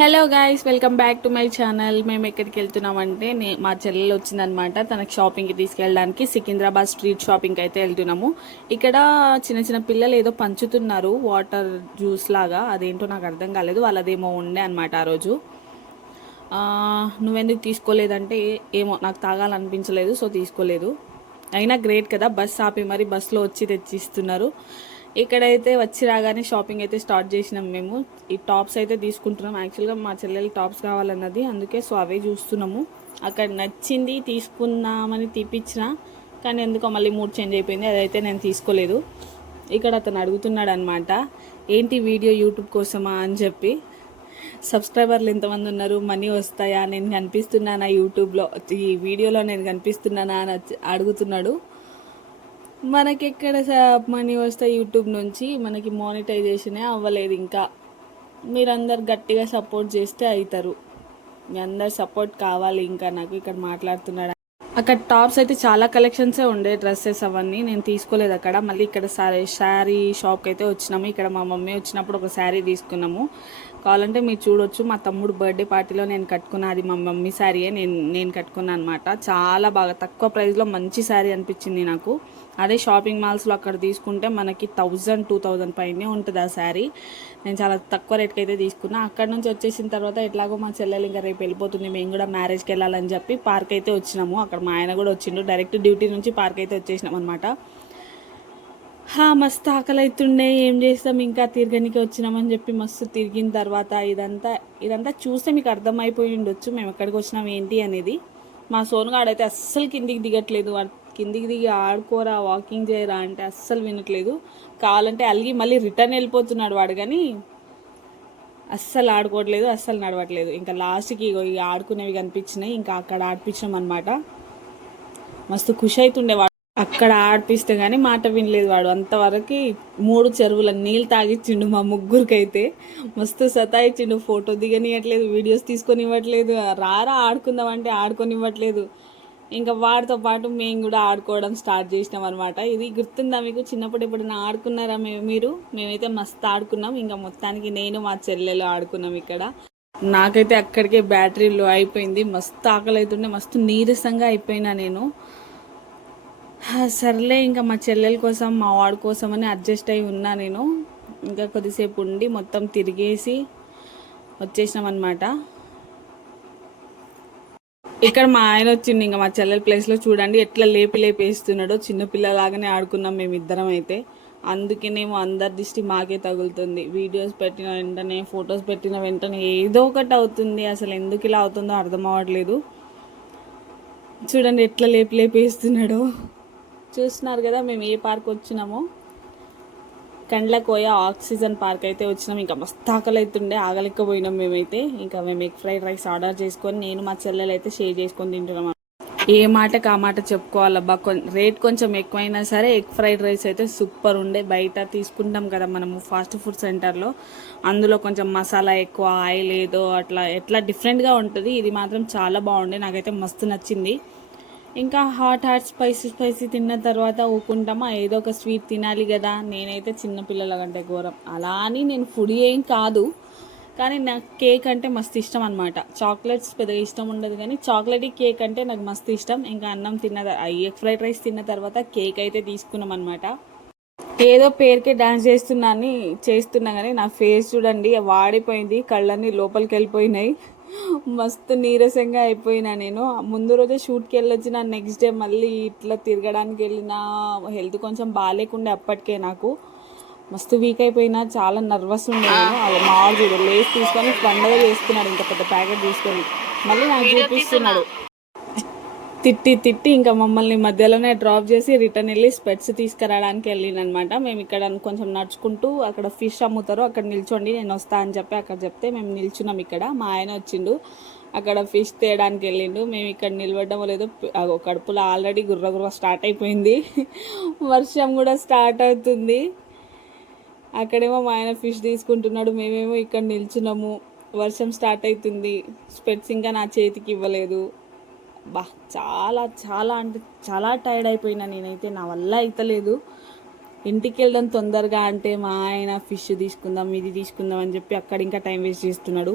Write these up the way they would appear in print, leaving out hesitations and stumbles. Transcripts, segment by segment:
Hello guys, welcome back to my channel. మేము ఎక్కడికి వెళ్తున్నామంటే మా చెల్లెలు వచ్చిందనమాట. తనకి షాపింగ్కి తీసుకెళ్ళడానికి సికింద్రాబాద్ స్ట్రీట్ షాపింగ్కి అయితే వెళ్తున్నాము. ఇక్కడ చిన్న చిన్న పిల్లలు ఏదో పంచుతున్నారు, వాటర్ జ్యూస్ లాగా. అదేంటో నాకు అర్థం కాలేదు. వాళ్ళదేమో ఉండే అనమాట ఆ రోజు. నువ్వెందుకు తీసుకోలేదంటే ఏమో నాకు తాగాలనిపించలేదు, సో తీసుకోలేదు. అయినా గ్రేట్ కదా, బస్ ఆపి మరి బస్సులో వచ్చి తెచ్చిస్తున్నారు. ఇక్కడైతే వచ్చి రాగానే షాపింగ్ అయితే స్టార్ట్ చేసినాం మేము. ఈ టాప్స్ అయితే తీసుకుంటున్నాం. యాక్చువల్గా మా చెల్లెలు టాప్స్ కావాలన్నది, అందుకే సో అవే చూస్తున్నాము. అక్కడ నచ్చింది తీసుకుందామని తీపిచ్చిన, కానీ ఎందుకో మళ్ళీ మూడ్ చేంజ్ అయిపోయింది. అదైతే నేను తీసుకోలేదు. ఇక్కడ అతను అడుగుతున్నాడు అనమాట, ఏంటి వీడియో యూట్యూబ్ కోసమా అని చెప్పి. సబ్స్క్రైబర్లు ఎంతమంది ఉన్నారు, మనీ వస్తాయా, నేను కనిపిస్తున్నానా యూట్యూబ్లో, ఈ వీడియోలో నేను కనిపిస్తున్నానా అని అడుగుతున్నాడు. మనకెక్కడ మనీ వస్తాయి యూట్యూబ్ నుంచి, మనకి మానిటైజేషనే అవ్వలేదు ఇంకా. మీరందరు గట్టిగా సపోర్ట్ చేస్తే అవుతారు. మీ అందరు సపోర్ట్ కావాలి. ఇంకా నాకు ఇక్కడ మాట్లాడుతున్నాడు. అక్కడ టాప్స్ అయితే చాలా కలెక్షన్సే ఉండే, డ్రెస్సెస్ అవన్నీ. నేను తీసుకోలేదు అక్కడ. మళ్ళీ ఇక్కడ శారీ షాప్కి అయితే వచ్చినాము. ఇక్కడ మా మమ్మీ వచ్చినప్పుడు ఒక శారీ తీసుకున్నాము. కావాలంటే మీరు చూడొచ్చు, మా తమ్ముడు బర్త్డే పార్టీలో నేను కట్టుకున్నా. అది మా మమ్మీ శారీయే, నేను కట్టుకున్నాను అనమాట. చాలా బాగా తక్కువ ప్రైస్లో మంచి శారీ అనిపించింది నాకు. అదే షాపింగ్ మాల్స్లో అక్కడ తీసుకుంటే మనకి 1000-2000 పైనే ఉంటుంది ఆ శారీ. నేను చాలా తక్కువ రేట్కి అయితే తీసుకున్నా. అక్కడ నుంచి వచ్చేసిన తర్వాత ఎట్లాగో మా చెల్లెలు ఇంకా రేపు వెళ్ళిపోతుంది, మేము కూడా మ్యారేజ్కి వెళ్ళాలని చెప్పి పార్క్ అయితే వచ్చినాము. అక్కడ మా ఆయన కూడా వచ్చిండు. డైరెక్ట్ డ్యూటీ నుంచి పార్క్ అయితే వచ్చేసినాం అనమాట. మస్తు ఆకలి అవుతుండే, ఏం చేస్తాం ఇంకా, తిరగనికి వచ్చినామని చెప్పి మస్తు తిరిగిన తర్వాత ఇదంతా చూస్తే మీకు అర్థమైపోయి ఉండొచ్చు మేము ఎక్కడికి వచ్చినాం ఏంటి అనేది. మా సోనుగాడైతే అస్సలు కిందికి దిగట్లేదు. కిందికి దిగి ఆడుకోరా, వాకింగ్ చేయరా అంటే అస్సలు వినట్లేదు. కావాలంటే అలిగి మళ్ళీ రిటర్న్ వెళ్ళిపోతున్నాడు వాడు, కానీ అస్సలు ఆడుకోవట్లేదు, అస్సలు నడవట్లేదు. ఇంకా లాస్ట్కి ఆడుకునేవి కనిపించినాయి, ఇంకా అక్కడ ఆడిపించాం అనమాట. మస్తు ఖుషి అవుతుండే వాడు. అక్కడ ఆడిపిస్తే కానీ మాట వినలేదు వాడు. అంతవరకు 3 చెరువుల నీళ్ళు తాగిచ్చిండు మా ముగ్గురికైతే. మస్తు సతాయిచ్చిండు. ఫోటో దిగనివ్వట్లేదు, వీడియోస్ తీసుకొని ఇవ్వట్లేదు, రారా ఆడుకుందామంటే ఆడుకొని ఇవ్వట్లేదు. ఇంకా వాడితో పాటు మేము కూడా ఆడుకోవడం స్టార్ట్ చేసినాం అనమాట. ఇది గుర్తుందా మీకు? చిన్నప్పుడు ఎప్పుడైనా ఆడుకున్నారా మీరు? మేమైతే మస్తు ఆడుకున్నాం. ఇంకా మొత్తానికి నేను మా చెల్లెలు ఆడుకున్నాం ఇక్కడ. నాకైతే అక్కడికే బ్యాటరీ లో అయిపోయింది. మస్తు ఆకలి అవుతుండే, మస్తు నీరసంగా అయిపోయినా నేను. సర్లే ఇంకా మా చెల్లెల కోసం, మా వాడి కోసం అని అడ్జస్ట్ అయి ఉన్నా నేను. ఇంకా కొద్దిసేపు ఉండి మొత్తం తిరిగేసి వచ్చేసినాం అనమాట. ఇక్కడ మా ఆయన వచ్చింది ఇంకా మా చెల్లెల ప్లేస్లో. చూడండి ఎట్లా లేపి వేస్తున్నాడో. చిన్నపిల్లలాగానే ఆడుకున్నాం మేమిద్దరం అయితే. అందుకేనేమో అందరి దృష్టి మాకే తగులుతుంది. వీడియోస్ పెట్టిన వెంటనే, ఫొటోస్ పెట్టిన వెంటనే ఏదో ఒకటి అవుతుంది. అసలు ఎందుకు ఇలా అవుతుందో అర్థం అవ్వట్లేదు. చూడండి ఎట్లా లేపి వేస్తున్నాడో. చూస్తున్నారు కదా మేము ఏ పార్క్ వచ్చినామో. కండ్లకోయ ఆక్సిజన్ పార్క్ అయితే వచ్చినాం. ఇంకా మస్తు ఆకలి అవుతుండే, ఆగలేకపోయినాం మేమైతే. ఇంకా మేము ఎగ్ ఫ్రైడ్ రైస్ ఆర్డర్ చేసుకొని నేను మా చెల్లెలు అయితే షేర్ చేసుకొని తింటున్నాం. ఏ మాటకు ఆ మాట చెప్పుకోవాలబ్బా. రేట్ కొంచెం ఎక్కువైనా సరే ఎగ్ ఫ్రైడ్ రైస్ అయితే సూపర్ ఉండే. బయట తీసుకుంటాం కదా మనము ఫాస్ట్ ఫుడ్ సెంటర్లో, అందులో కొంచెం మసాలా ఎక్కువ, ఆయిల్ ఏదో అట్లా ఎట్లా డిఫరెంట్గా ఉంటుంది. ఇది మాత్రం చాలా బాగుండే, నాకైతే మస్తు నచ్చింది. ఇంకా హాట్ స్పైసీ తిన్న తర్వాత ఊకుంటామా, ఏదో ఒక స్వీట్ తినాలి కదా. నేనైతే చిన్నపిల్లల కంటే ఘోరం. అలా అని నేను ఫుడ్ ఏం కాదు, కానీ నాకు కేక్ అంటే మస్తు ఇష్టం అనమాట. చాక్లెట్స్ పెద్దగా ఇష్టం ఉండదు, కానీ చాక్లెటీ కేక్ అంటే నాకు మస్తు ఇష్టం. ఇంకా అన్నం ఎగ్ ఫ్రైడ్ రైస్ తిన్న తర్వాత కేక్ అయితే తీసుకున్నాం అనమాట. ఏదో పేరుకే డాన్స్ చేస్తున్నా కానీ నా ఫేస్ చూడండి వాడిపోయింది, కళ్ళన్నీ లోపలికి వెళ్ళిపోయినాయి. మస్తు నీరసంగా అయిపోయినా నేను. ముందు రోజే షూట్కి వెళ్ళొచ్చిన, నెక్స్ట్ డే మళ్ళీ ఇట్లా తిరగడానికి వెళ్ళిన. హెల్త్ కొంచెం బాగాలేకుండే అప్పటికే నాకు. మస్తు వీక్ అయిపోయినా, చాలా నర్వస్ ఉండే నేను. అది మామూలు లేస్ తీసుకొని పండగ చేస్తున్నాడు, ఇంత పెద్ద ప్యాకెట్ తీసుకొని మళ్ళీ నాకు చూపిస్తున్నాడు. తిట్టి ఇంకా మమ్మల్ని మధ్యలోనే డ్రాప్ చేసి రిటర్న్ వెళ్ళి స్పెట్స్ తీసుకురావడానికి వెళ్ళినమాట. మేము ఇక్కడ కొంచెం నడుచుకుంటూ, అక్కడ ఫిష్ అమ్ముతారు, అక్కడ నిల్చోండి నేను వస్తా అని చెప్పి అక్కడ చెప్తే మేము నిల్చున్నాం. ఇక్కడ మా ఆయన వచ్చిండు, అక్కడ ఫిష్ తేయడానికి వెళ్ళిండు. మేము ఇక్కడ నిలబడడం లేదు, కడుపులో ఆల్రెడీ గుర్ర స్టార్ట్ అయిపోయింది. వర్షం కూడా స్టార్ట్ అవుతుంది. అక్కడేమో మా ఆయన ఫిష్ తీసుకుంటున్నాడు, మేమేమో ఇక్కడ నిల్చున్నాము. వర్షం స్టార్ట్ అవుతుంది, స్పెట్స్ ఇంకా నా చేతికి ఇవ్వలేదు. చాలా చాలా అంటే చాలా టైర్డ్ అయిపోయినా నేనైతే. నా వల్ల అవుతలేదు. ఇంటికి వెళ్ళడం తొందరగా అంటే మా ఆయన ఫిష్ తీసుకుందాం, ఇది తీసుకుందాం అని చెప్పి అక్కడ ఇంకా టైం వేస్ట్ చేస్తున్నాడు.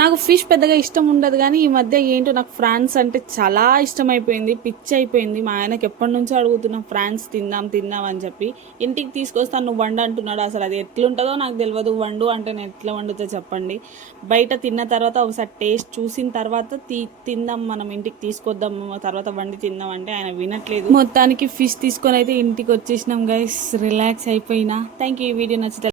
నాకు ఫిష్ పెద్దగా ఇష్టం ఉండదు, కానీ ఈ మధ్య ఏంటో నాకు ఫ్రాన్స్ అంటే చాలా ఇష్టం అయిపోయింది, పిచ్చి అయిపోయింది. మా ఆయనకి ఎప్పటి నుంచో అడుగుతున్నాం ఫ్రాన్స్ తిందాం తిందాం అని చెప్పి. ఇంటికి తీసుకొస్తాను నువ్వు వండు అంటున్నాడు. అసలు అది ఎట్లుంటుందో నాకు తెలియదు. వండు అంటే నేను ఎట్లా వండుతో చెప్పండి. బయట తిన్న తర్వాత ఒకసారి టేస్ట్ చూసిన తర్వాత తిందాం, మనం ఇంటికి తీసుకొద్దాం, తర్వాత వండి తిందాం అంటే ఆయన వినట్లేదు. మొత్తానికి ఫిష్ తీసుకొని అయితే ఇంటికి వచ్చేసినాం గైస్. రిలాక్స్ అయిపోయినా. Thank you. ఈ వీడియో నచ్చితే